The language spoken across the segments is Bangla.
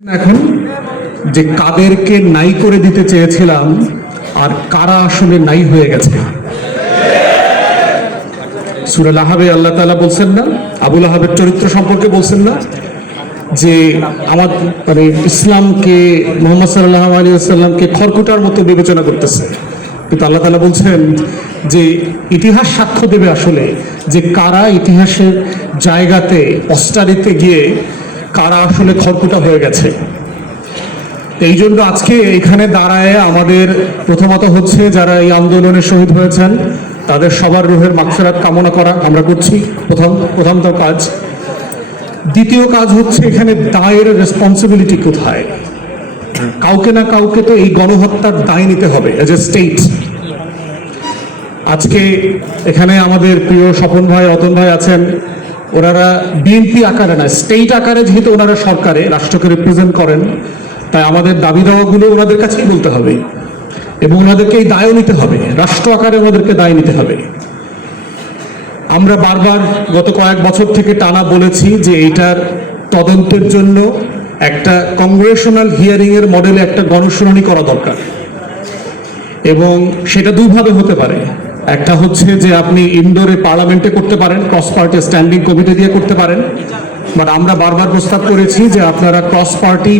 এখন যে কাদেরকে নাই করে দিতে চেয়েছিলাম আর কারা আসলে নাই হয়ে গেছে। সূরা লাহাবে আল্লাহ তাআলা বলছেন না, আবু লাহাবের চরিত্র সম্পর্কে বলছেন না যে আমার মানে ইসলামকে, মুহাম্মদ সাল্লাল্লাহু আলাইহি ওয়াসাল্লামকে খড়কুটার মতো বিবেচনা করতেছে, কিন্তু আল্লাহ তাআলা বলছেন যে ইতিহাস সাক্ষ্য দেবে আসলে যে কারা ইতিহাসের জায়গাতে অস্টারিতে গিয়ে কারা আসলে খড়কুটা হয়ে গেছে। এই জন্য আজকে এখানে দাঁড়ায় আমাদের প্রথমত হচ্ছে যারা এই আন্দোলনে শহীদ হয়েছেন তাদের সবার রুহের মাগফিরাত কামনা করা আমরা করছি, প্রথমত কাজ। দ্বিতীয় কাজ হচ্ছে এখানে দায়ের রেসপন্সিবিলিটি কোথায়? কাউকে না কাউকে তো এই গণহত্যার দায় নিতে হবে এজ এ স্টেট। আজকে এখানে আমাদের প্রিয় স্বপন ভাই, রতন ভাই আছেন, ওনারা বিএনপি আকারে না স্টেট আকারে যেহেতু ওনারা সরকারে রাষ্ট্রকে রিপ্রেজেন্ট করেন, তাই আমাদের দাবি দাওয়াগুলো ওনাদের কাছেই বলতে হবে এবং ওনাদেরকে এই দায়ও নিতে হবে, রাষ্ট্র আকারে ওনাদেরকে দায় নিতে হবে। আমরা বারবার গত কয়েক বছর থেকে টানা বলেছি যে এইটার তদন্তের জন্য একটা কংগ্রেশনাল হিয়ারিং এর মডেলে একটা গণশুনানি করা দরকার এবং সেটা দুইভাবে হতে পারে। একটা হচ্ছে যে আপনি ইনডোরে পার্লামেন্টে করতে পারেন, ক্রস পার্টি স্ট্যান্ডিং কমিটি দিয়ে করতে পারেন, বাট আমরা বারবার প্রস্তাব করেছি যে আপনারা ক্রস পার্টি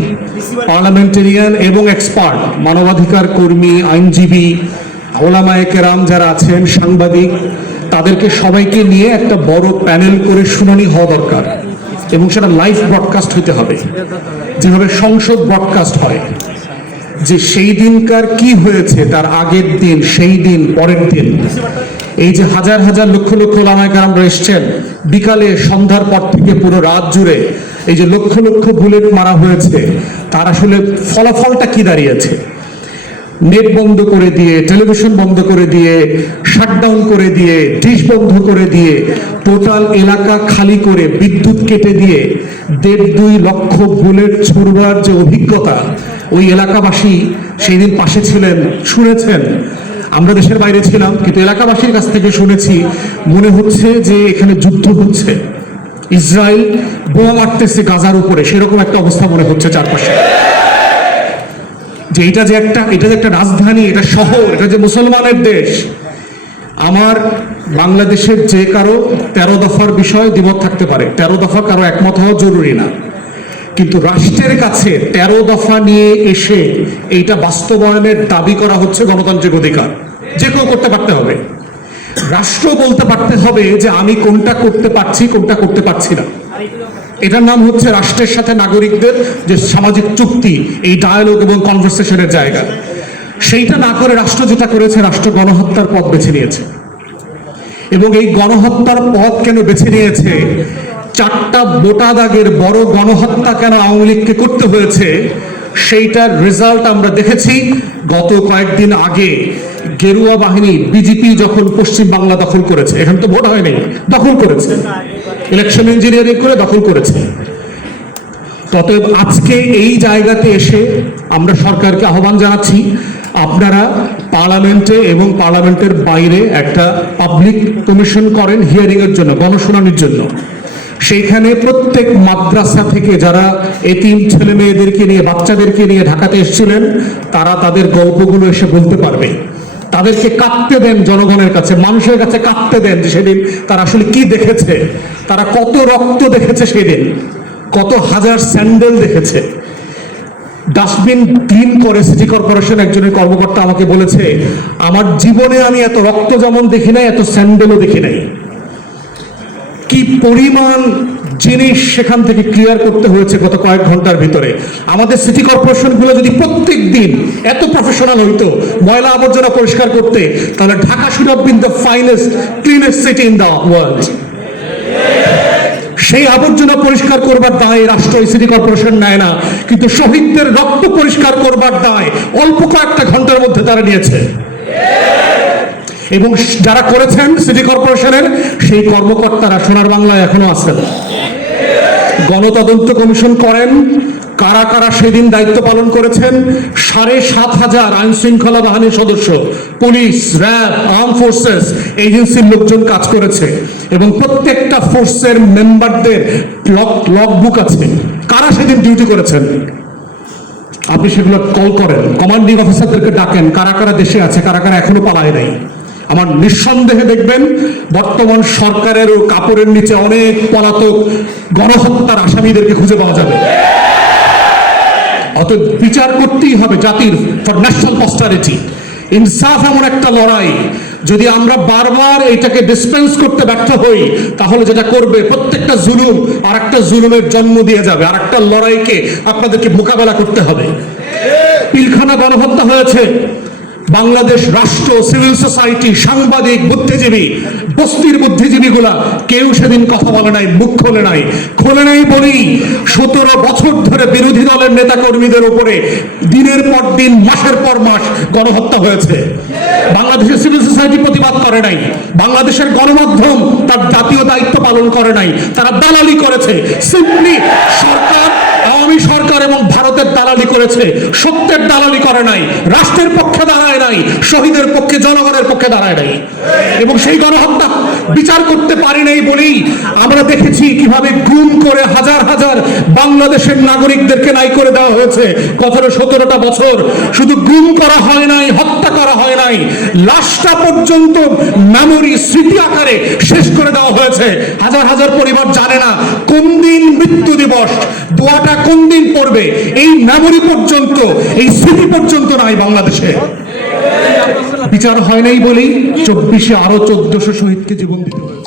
পার্লামেন্টেরিয়ান এবং এক্সপার্ট মানবাধিকার কর্মী, আইনজীবী, ওলামায়ে কেরাম যারা আছেন, সাংবাদিক, তাদেরকে সবাইকে নিয়ে একটা বড় প্যানেল করে শুনানি হওয়া দরকার এবং সেটা লাইভ ব্রডকাস্ট হতে হবে, যেভাবে সংসদ ব্রডকাস্ট হয়, যে সেই দিনকার কি হয়েছে তার আগের দিন, সেই দিন, পরের দিন। এই যে হাজার হাজার লক্ষ লক্ষ ওলামায়ে কেরামরা এসেছেন বিকালে, সন্ধ্যার পর থেকে পুরো রাত জুড়ে এই যে লক্ষ লক্ষ বুলেট মারা হয়েছে, তার আসলে ফলাফলটা কি দাঁড়িয়েছে? নেট বন্ধ করে দিয়ে, টেলিভিশন বন্ধ করে দিয়ে, শাটডাউন করে দিয়ে, ডিশ বন্ধ করে দিয়ে, টোটাল এলাকা খালি করে, বিদ্যুৎ কেটে দিয়ে 1.5-2 লক্ষ বুলেট ছুড়বার যে অভিজ্ঞতা, ওই এলাকাবাসী সেই দিন পাশে ছিলেন, শুনেছেন। আমরা দেশের বাইরে ছিলাম কিন্তু এলাকাবাসীর কাছ থেকে শুনেছি মনে হচ্ছে যে এখানে যুদ্ধ হচ্ছে, ইসরায়েল বোমা মারতেছে গাজার উপরে, সেরকম একটা অবস্থা মনে হচ্ছে চারপাশে। যে এটা যে একটা রাজধানী, এটা শহর, এটা যে মুসলমানের দেশ। আমার বাংলাদেশের যে কারো 13 দফার বিষয়ে দ্বিমত থাকতে পারে, 13 দফা কারো একমত হওয়া জরুরি না, কিন্তু রাষ্ট্রের কাছে 13 দফা নিয়ে এসে এইটা বাস্তবায়নের দাবি করা হচ্ছে গণতান্ত্রিক অধিকার। যে কেউ করতে পারতে হবে, রাষ্ট্র বলতে পারতে হবে যে আমি কোনটা করতে পারছি, কোনটা করতে পারছি না। এটার নাম হচ্ছে রাষ্ট্রের সাথে নাগরিকদের যে সামাজিক চুক্তি, এই ডায়ালগ এবং কনভারসেশনের জায়গা। সেইটা না করে রাষ্ট্র যেটা করেছে, রাষ্ট্র গণহত্যার পথ বেছে নিয়েছে। এবং এই গণহত্যার পথ কেন বেছে নিয়েছে, 4টা মোটা দাগের বড় গণহত্যা কেন আওয়ামী লীগকে করতে হয়েছে, সেইটার রেজাল্ট আমরা দেখেছি গত কয়েকদিন আগে। গেরুয়া বাহিনী, বিজেপি যখন পশ্চিম বাংলা দখল করেছে, এখানে তো ভোট হয়নি, দখল করেছে, ইলেকশন ইঞ্জিনিয়ারিং করে দখল করেছে। ততএব আজকে এই জায়গাতে এসে আমরা সরকারকে আহ্বান জানাচ্ছি, আপনারা পার্লামেন্টে এবং পার্লামেন্টের বাইরে একটা পাবলিক কমিশন করেন হিয়ারিং এর জন্য, গণশুনানির জন্য। সেইখানে প্রত্যেক মাদ্রাসা থেকে যারা এতিম ছেলে মেয়েদেরকে নিয়ে, বাচ্চাদেরকে নিয়ে ঢাকাতে এসেছিলেন, তারা তাদের গল্পগুলো এসে বলতে পারবে। তাদেরকে কাঁদতে দেন, জনগণের কাছে, মানুষের কাছে কাঁদতে দেন যে সেদিন তারা আসলে কি দেখেছে, তারা কত রক্ত দেখেছে, সেদিন কত হাজার স্যান্ডেল দেখেছে। ডাস্টবিন ক্লিন করে সিটি কর্পোরেশন একজনের কর্মকর্তা আমাকে বলেছে, আমার জীবনে আমি এত রক্ত যেমন দেখি নাই, এত স্যান্ডেলও দেখি নাই। কি পরিমাণ জিনিস সেখান থেকে ক্লিয়ার করতে হয়েছে গত কয়েক ঘন্টার ভিতরে। আমাদের সিটি কর্পোরেশন গুলো যদি প্রত্যেক দিন এত প্রফেশনাল হইতো ময়লা আবর্জনা পরিষ্কার করতে, তাহলে Dhaka should have been the finest cleanest city in the world. সেই আবর্জনা পরিষ্কার করবার দায় রাষ্ট্র এই সিটি কর্পোরেশন নেয় না, কিন্তু শহীদদের রক্ত পরিষ্কার করবার দায় অল্প কয়েকটা ঘন্টার মধ্যে তারা নিয়েছে। এবং যারা করেছেন সিটি কর্পোরেশনের সেই কর্মকর্তারা সোনার বাংলায় এখনো আছেন। গণতদন্ত কমিশন করেন, কারা কারা সেদিন দায়িত্ব পালন করেছেন। 7,500 আইন শৃঙ্খলা বাহিনীর সদস্য, পুলিশ, র্যাব, আর্ম ফোর্সেস এজেন্সির লোকজন কাজ করেছে এবং প্রত্যেকটা ফোর্সের মেম্বারদের লগ বুক আছে, কারা সেদিন ডিউটি করেছেন। আপনি সেগুলো কল করেন, কমান্ডিং অফিসারদেরকে ডাকেন, কারা কারা দেশে আছে, কারা কারা এখনো পালায় নাই। আমার নিঃসন্দেহে দেখবেন বর্তমান সরকারের কাপড়ের নিচে অনেক পলাতক গণহত্যার আসামিদেরকে খুঁজে পাওয়া যাবে। অতএব বিচার করতেই হবে জাতির, ফর ন্যাশনাল পস্টারিটি। ইনসাফ এমন একটা লড়াই, যদি আমরা বারবার এটাকে ডিসপেন্স করতে ব্যর্থ হই, তাহলে যেটা করবে প্রত্যেকটা জুলুম আর একটা জুলুমের জন্ম দিয়ে যাবে, আর একটা লড়াইকে আপনাদেরকে মোকাবেলা করতে হবে। পিলখানা গণহত্যা হয়েছে, বাংলাদেশ রাষ্ট্র, সিভিল সোসাইটি, সাংবাদিক, বুদ্ধিজীবী, বস্তির বুদ্ধিজীবীগুলা কেউ সেদিন কথা বলে নাই, মুখ খোলে নাই। খোলে নাই বলেই 17 বছর ধরে বিরোধী দলের নেতা কর্মীদের উপরে দিনের পর দিন, মাসের পর মাস গণহত্যা হয়েছে। বাংলাদেশের সিভিল সোসাইটি প্রতিবাদ করে নাই, বাংলাদেশের গণমাধ্যম তার জাতীয় দায়িত্ব পালন করে নাই, তারা দালালি করেছে। সিম্পলি সরকার, আওয়ামী সরকার এবং ভারতের দালালি করেছে, সত্যের দালালি করে নাই, রাষ্ট্রের পক্ষে দাঁড়ায় নাই, শহীদের পক্ষে, জনগণের পক্ষে দাঁড়ায় নাই। এবং সেই গণহত্যা বিচার করতে পারি নাই বলেই আমরা দেখেছি কিভাবে গুম করে হাজার হাজার বাংলাদেশের নাগরিকদেরকে নাই করে দেওয়া হয়েছে। 17টা বছর শুধু গুম করা হয় নাই, হত্যা করা হয় নাই, লাশটা পর্যন্ত মেমোরি, স্মৃতি আকারে শেষ করে দেওয়া হয়েছে। হাজার হাজার পরিবার জানে না কোন দিন মৃত্যু দিবস, দোয়াটা কোন দিন পড়বে, এই মেমোরি পর্যন্ত, এই স্মৃতি পর্যন্ত নাই বাংলাদেশে। বিচার হয় নাই বলেই 24-এ আরো 1400 শহীদকে জীবন দিতে হয়েছে।